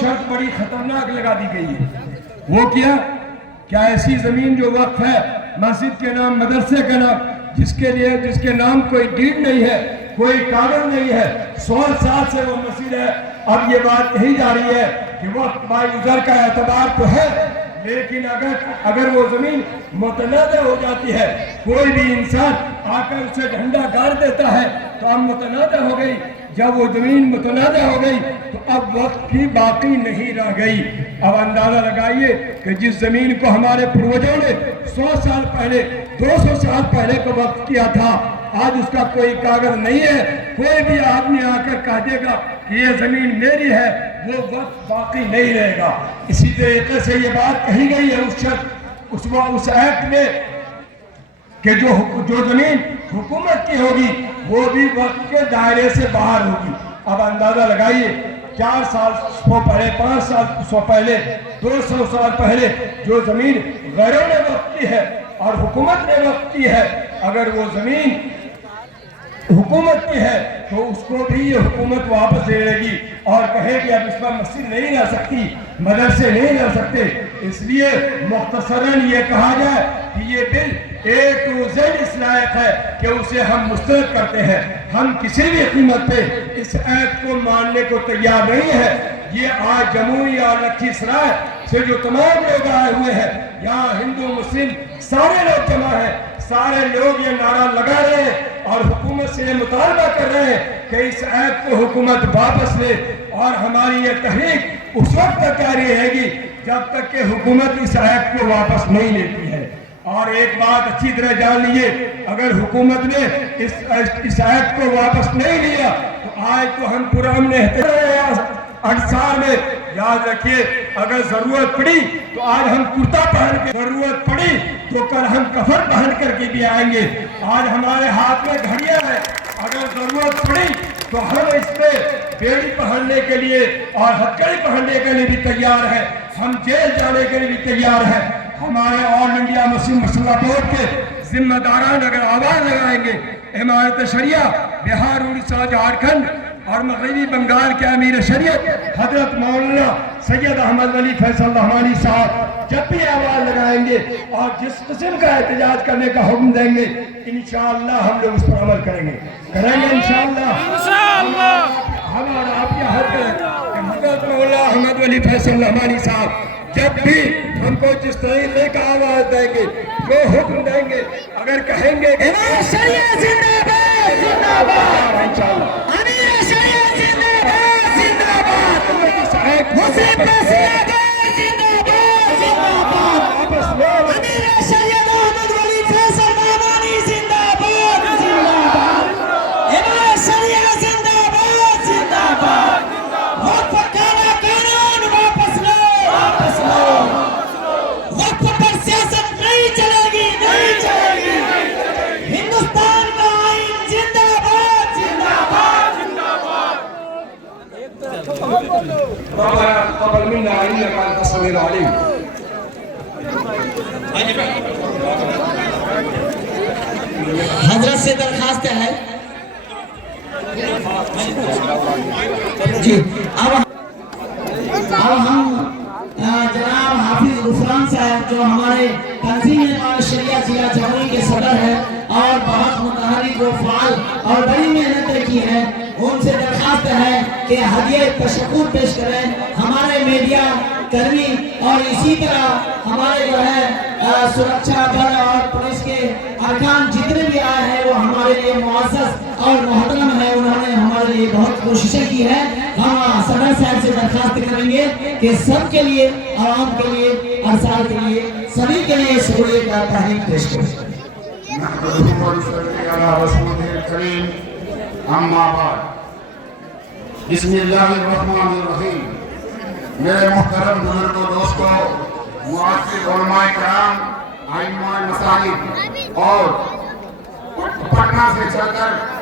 شرط بڑی خطرناک لگا دی گئی ہے۔ وہ کیا ایسی زمین جو وقف ہے مسجد کے نام، مدرسے کا نام، جس کے نام کوئی ڈیڈ نہیں ہے، کوئی کاغذ نہیں ہے، 100 سال سے وہ مسجد ہے، اب یہ بات کہی جا رہی ہے کہ وقت بائی ازر کا اعتبار تو ہے، لیکن اگر وہ زمین متنازع ہو جاتی ہے، کوئی بھی انسان آ کر اسے جھنڈا گاڑ دیتا ہے تو اب متنازع ہو گئی۔ جب وہ زمین متنازع ہو گئی تو اب وقت کی باقی نہیں رہ گئی۔ اب اندازہ لگائیے کہ جس زمین کو ہمارے پروجوں نے 100 سال پہلے، 200 سال پہلے کو وقت کیا تھا، آج اس کا کوئی کاغذ نہیں ہے، کوئی بھی آدمی آ کر کہہ دے گا کہ یہ زمین میری ہے، وہ وقت باقی نہیں رہے گا۔ اسی طریقے سے یہ بات کہی گئی ہے اس ایکٹ میں کہ جو زمین حکومت کی ہوگی وہ بھی وقت کے دائرے سے باہر ہوگی۔ اب اندازہ لگائیے 4 سال پہلے، 5 سال پہلے، 200 سال پہلے جو زمین غیروں نے وقت کی ہے اور حکومت نے وقت کی ہے، اگر وہ زمین حکومت کی ہے تو اس کو بھی یہ حکومت واپس لے لے گی اور کہے کہ اب اس پر مسجد نہیں رہ سکتی، مدرسے نہیں رہ سکتے۔ اس لیے مختصراً یہ کہا جائے کہ یہ بل A to Z اس لائق ہے کہ اسے ہم مسترد کرتے ہیں۔ ہم کسی بھی قیمت پہ اس ایکٹ کو ماننے کو تیار نہیں ہے۔ یہ آج جموئی اور لکھیسرائے سے جو تمام لوگ آئے ہوئے ہیں، یہاں ہندو مسلم سارے لوگ جمع ہیں، سارے لوگ یہ نعرہ لگا رہے ہیں اور حکومت سے یہ مطالبہ کر رہے ہیں کہ اس ایکٹ کو حکومت واپس لے، اور ہماری یہ تحریک اس وقت تک جاری رہے گی جب تک کہ حکومت اس ایکٹ کو واپس نہیں لیتی ہے۔ اور ایک بات اچھی طرح جان لیجیے، اگر حکومت نے اس ایکٹ کو واپس نہیں لیا تو آج تو ہم پرامن انصار میں یاد رکھیے، اگر ضرورت پڑی تو آج ہم کرتا پہن کے، ضرورت پڑی تو کل ہم کفن پہن کر کے بھی آئیں گے۔ آج ہمارے ہاتھ میں گھڑیاں ہیں، اگر ضرورت پڑی تو ہم اس پہ بیڑی پہننے کے لیے اور ہتھکڑی پہننے کے لیے بھی تیار ہیں، ہم جیل جانے کے لیے بھی تیار ہیں۔ ہمارے آل انڈیا مسلم مسلح بورڈ کے ذمہ داران اگر آواز لگائیں گے، امارت شریعہ بہار، اڑیسہ، جھارکھنڈ اور مغربی بنگال کے امیر شریعت حضرت مولانا سید احمد ولی فیصل رحمانی صاحب جب بھی آواز لگائیں گے اور جس قسم کا احتجاج کرنے کا حکم دیں گے، انشاءاللہ ہم لوگ اس پر عمل کریں گے انشاءاللہ۔ ہمارا آپ کی حق ہے کہ حضرت مولانا احمد ولی فیصل رحمانی صاحب جب بھی ہم کو جس طریقے کا آواز دیں گے، جو حکم دیں گے، اگر کہیں گے امام شریعت زندہ باد، زندہ باد، انشاءاللہ امیر شریعت زندہ باد، زندہ باد، مسلم مسیحیت زندہ باد، زندہ باد، امیر شریعت احمد ولی فیصل رحمانی زندہ باد، زندہ باد، امام شریعت زندہ باد، زندہ باد، وقف کالا قانون واپس لو، واپس لو، وقف پر سیاست نہیں چلے گی، نہیں چلے گی، ہندوستان کا آئین زندہ باد، زندہ باد، زندہ باد۔ ربنا تقبل منا انك انت السميع العليم۔ حضرت سے درخواست ہے جی، اب ہم جناب حافظ غفران صاحب جو ہمارے تنظیم شریعہ ضلع جموئی کے صدر ہیں اور بہت متحرک و فعال اور بڑی محنتیں کی ہیں، ان سے درخواست ہے کہ ہدیہ تشکر پیش کریں۔ ہمارے میڈیا کرمی اور اسی طرح ہمارے جو ہے سرکشا بل اور پولیس کے ارکان جتنے بھی آئے ہیں وہ ہمارے لیے معزز اور محترم ہیں، انہوں نے ہمارے لیے بہت کوششیں کی ہیں۔ ہم صدر صاحب سے درخواست کریں گے کہ سب کے لیے، عوام کے لیے، ارسال کے لیے، سبھی کے لیے شکریہ کا تحریک پیش کریں۔ نحمده ونصلي على رسوله الكريم اما بعد، بسم اللہ الرحمن الرحیم۔ میرے محترم بزرگوں، دوستوں، معزز علماء کرام، ائمہ مساجد اور پٹنہ سے چل کر